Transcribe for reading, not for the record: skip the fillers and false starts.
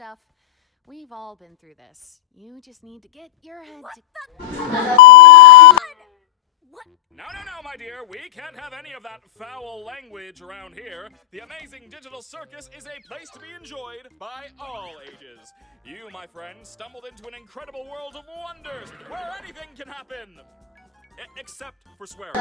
stuff. We've all been through this. You just need to get your head What? No, my dear. We can't have any of that foul language around here. The Amazing Digital Circus is a place to be enjoyed by all ages. You, my friend, stumbled into an incredible world of wonders where anything can happen. Except for swearing.